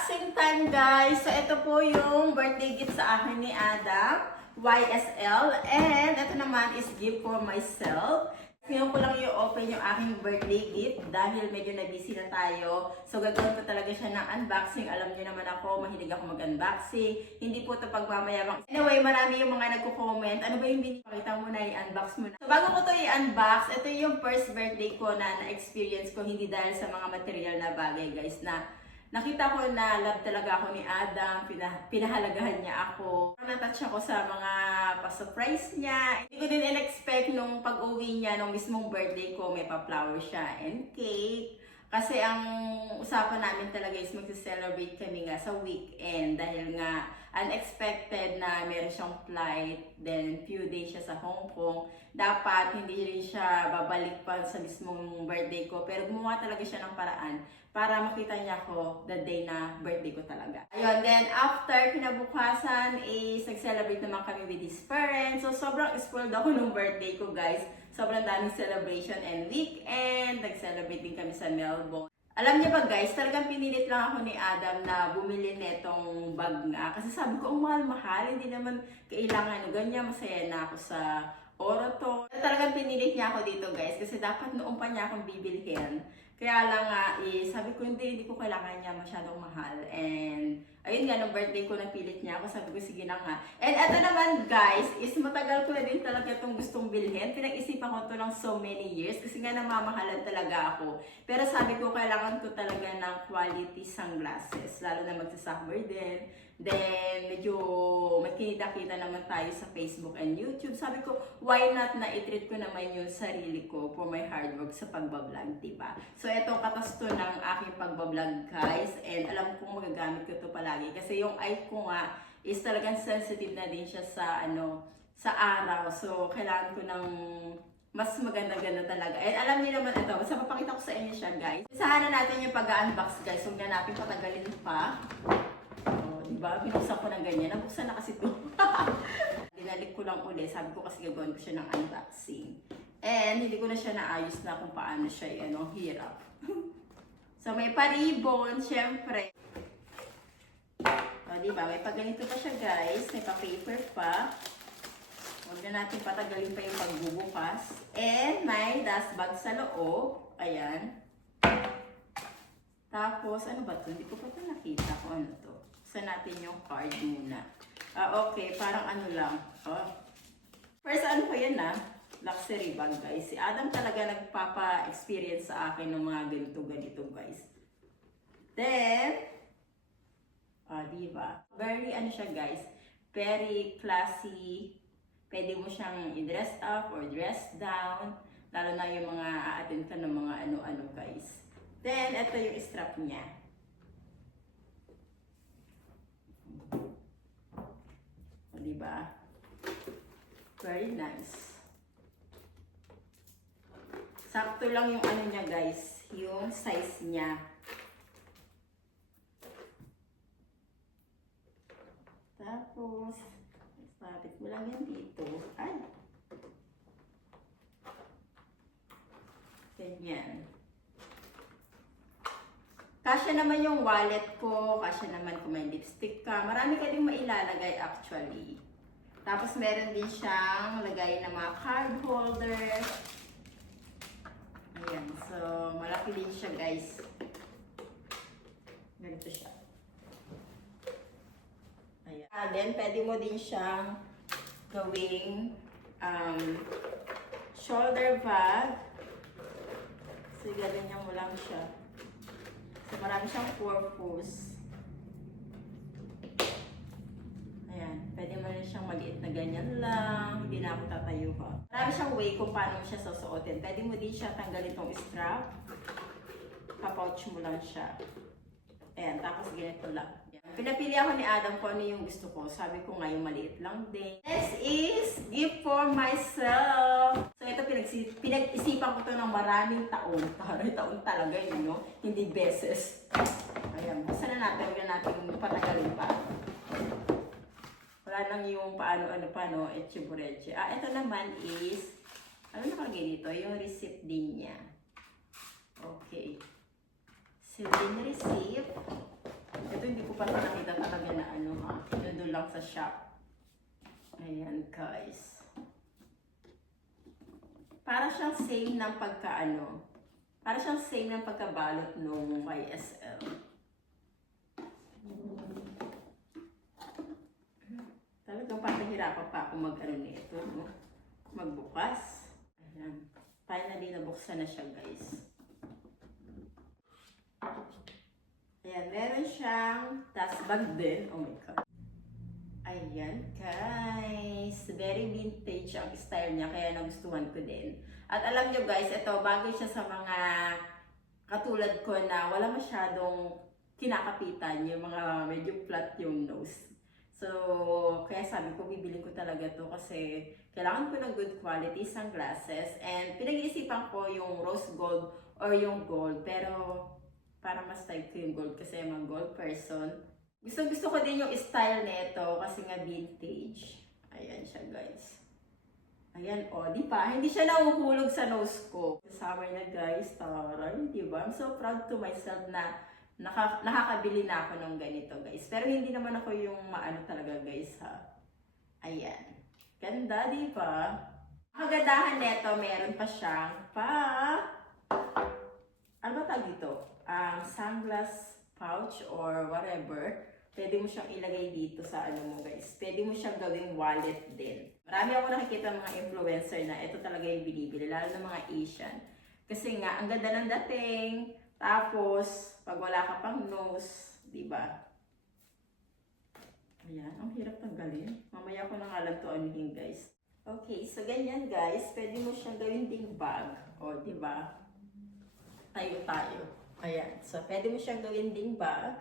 Unboxing time guys! So ito po yung birthday gift sa akin ni Adam, YSL. And ito naman is gift for myself. Ngayon ko lang i-open yung aking birthday gift dahil medyo na-busy na tayo. So gagawin ko talaga siya ng unboxing. Alam niyo naman ako, mahilig ako mag-unboxing. Hindi po ito pagmamayabang. Anyway, marami yung mga nagko-comment. Ano ba yung binipakita mo na i-unbox mo na? So bago ko ito i-unbox, ito yung first birthday ko na na-experience ko hindi dahil sa mga material na bagay guys na nakita ko na love talaga ako ni Adam, pinahalagahan niya ako. Natouch ako sa mga pa-surprise niya. Hindi ko din in-expect nung pag-uwi niya, nung mismong birthday ko, may pa-flower siya and cake. Kasi ang usapan namin talaga is mag-celebrate kami nga sa weekend dahil nga unexpected na meron siyang flight, then few days siya sa Hong Kong. Dapat hindi rin siya babalik pa sa mismong birthday ko, pero gumawa talaga siya ng paraan para makita niya ako the day na birthday ko talaga. Ayun, then after kinabukasan is nag-celebrate naman kami with his parents. So sobrang spoiled ako nung birthday ko guys. Sobrang daming celebration and weekend. Nag-celebrate din kami sa Melbourne. Alam niyo ba guys, talagang pinilit lang ako ni Adam na bumili netong bag nga. Kasi sabi ko, ang mahal-mahal. Hindi naman kailangan. Ganyan, masaya na ako sa Oroton. Talagang pinilit niya ako dito guys. Kasi dapat noon pa niya akong bibilhin. Kaya lang nga, sabi ko hindi ko kailangan niya masyadong mahal. And ayun nga, nung birthday ko napilit niya ako, sabi ko sige na nga. And eto naman guys, is matagal ko na din talaga itong gustong bilhin. Pinag-isipan ko ito ng so many years kasi nga namamahalan talaga ako. Pero sabi ko, kailangan ko talaga ng quality sunglasses. Lalo na magsa-summer din. Then, medyo may kinita-kita naman tayo sa Facebook and YouTube. Sabi ko, why not na i-treat ko naman yung sarili ko for my hard work sa pagbablog, diba? So, ito katas to ng aking pagbablog, guys. And alam kong magagamit ko to palagi. Kasi yung eye ko nga is talagang sensitive na din siya sa, sa araw. So, kailangan ko ng mas maganda-ganda talaga. And alam niyo naman ito, basta papakita ko sa inyo siya, guys. Isahan na natin yung pag-unbox, guys. Huwag na natin patagalin pa. Diba? Binuksan ko ng ganyan. Nabuksan na kasi ito. Dinalik ko lang ulit. Sabi ko kasi gagawin ko siya ng unboxing. And hindi ko na siya naayos na kung paano siya hirap. So may pa-ribbon, syempre. O diba? May pa-ganito pa siya guys. May pa-paper pa. Huwag na natin patagalin pa yung pagbubukas. And may dust bag sa loob. Ayan. Tapos, ano ba ito? Hindi ko pa ito nakita kung ano to. Sa natin yung card muna. Okay, parang ano lang. First, ano ko yan luxury bag guys. Si Adam talaga nagpapa-experience sa akin ng mga ganito guys. Then, diba? Very ano siya guys. Very classy. Pwede mo siyang i-dress up or dress down. Lalo na yung mga a-attend ka ng mga ano-ano guys. Then, ito yung strap niya. Diba? Very nice. Sakto lang yung ano niya guys, yung size niya. Tapos, sabit mo lang yan dito. Ay! Ganyan. Kasya naman yung wallet ko, kasya naman kung may lipstick ka. Marami ka din mailalagay actually. Tapos meron din siyang lagay ng mga card holder. Ayan, so malaki din siya guys. Ganito siya. Ayan. Then pwede mo din siyang gawing shoulder bag. So ganyan mo lang siya. So, marami siyang purpose. Ayan. Pwede mo rin siyang maliit na ganyan lang. Hindi na ako tatayo ha. Marami siyang way kung paano mo siya susuotin. Pwede mo din siya tanggalin tong strap. Kapouch mo lang siya. Ayan. Tapos ganito lang. Ayan. Pinapili ako ni Adam kung ano yung gusto ko. Sabi ko nga yung maliit lang din. Next is gift for myself. So ito pinag-isipan ko to ng maraming taon. Taon talaga yun, no? Hindi beses. Ayan, buksan na natin. Huwag na natin patagalin pa. Wala nang yung paano, etche-bureche. Ito naman is, ano nakalagay dito? Yung receipt din niya. Okay. Seal din receipt. Ito hindi ko pa nakita talaga na ano ha. Nandun lang sa shop. Ayan guys. Para siyang same ng pagkaano. Para siyang same ng pagkabalot nung YSL. Talagang papahirapan pa ako mag-ano nito, no? Magbukas. Ayan. Finally, nabuksan na siya, guys. Ayan, meron siyang task bag din. Oh my God. Ayan, guys. Very vintage ang style niya, kaya nagustuhan ko din. At alam nyo, guys, ito, bagay siya sa mga katulad ko na wala masyadong kinakapitan, yung mga medyo flat yung nose. So, kaya sabi ko, bibilin ko talaga to kasi kailangan ko ng good quality sunglasses. And pinag-iisipan ko yung rose gold or yung gold. Pero, para mas type ko yung gold kasi I'm a gold person. Gusto ko din yung style nito kasi nga vintage. Ayan siya, guys. Ayan, di ba? Hindi siya nahuhulog sa nose ko. Summer na, guys. Taray, di ba? I'm so proud to myself na nakakabili na ako ng ganito, guys. Pero hindi naman ako yung maano talaga, guys, ha. Ayan. Ganda, di ba? Kagandahan nito, meron pa siyang ano ba tawag dito? Sunglass pouch or whatever. Pwede mo siyang ilagay dito sa ano mo, guys. Pwede mo siyang gawing wallet din. Marami ako nakikita mga influencer na ito talaga yung binibili, lalo ng mga Asian. Kasi nga, ang ganda ng dating. Tapos, pag wala ka pang nose, di ba? Ayan, ang hirap tanggalin. Mamaya ko na nga lang to anuhin, guys. Okay, so ganyan, guys. Pwede mo siyang gawin ding bag. O, di ba? Tayo. Ayan, so pwede mo siyang gawin ding bag.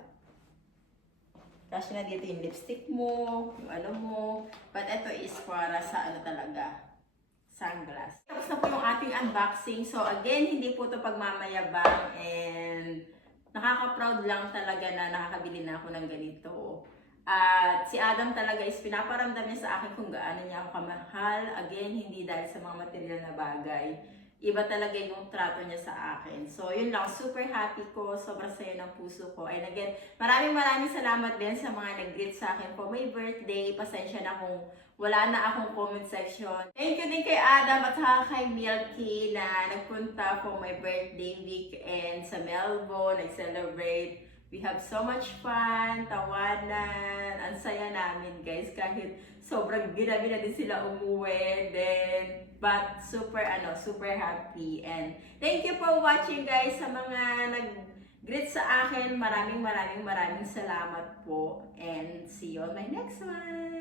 Kasi na dito yung lipstick mo, yung ano mo. But ito is para sa ano talaga, sunglass. Tapos na po yung ating unboxing. So again, hindi po ito pagmamayabang and nakaka-proud lang talaga na nakakabili na ako ng ganito. At si Adam talaga is pinaparamdam niya sa akin kung gaano niya ako kamahal. Again, hindi dahil sa mga material na bagay. Iba talaga yung trato niya sa akin. So, yun lang. Super happy ko. Sobrang saya ng puso ko. And again, maraming salamat din sa mga nag-greet sa akin for my birthday. Pasensya na kung wala na akong comment section. Thank you din kay Adam at saka kay Milky na nagpunta for my birthday weekend sa Melbourne. Nag-celebrate. We have so much fun, tawanan, ang saya namin, guys. Kahit sobrang ginabi na din sila umuwi, then, but super happy. And thank you for watching, guys, sa mga nag-greet sa akin. Maraming salamat po. And see you on my next one.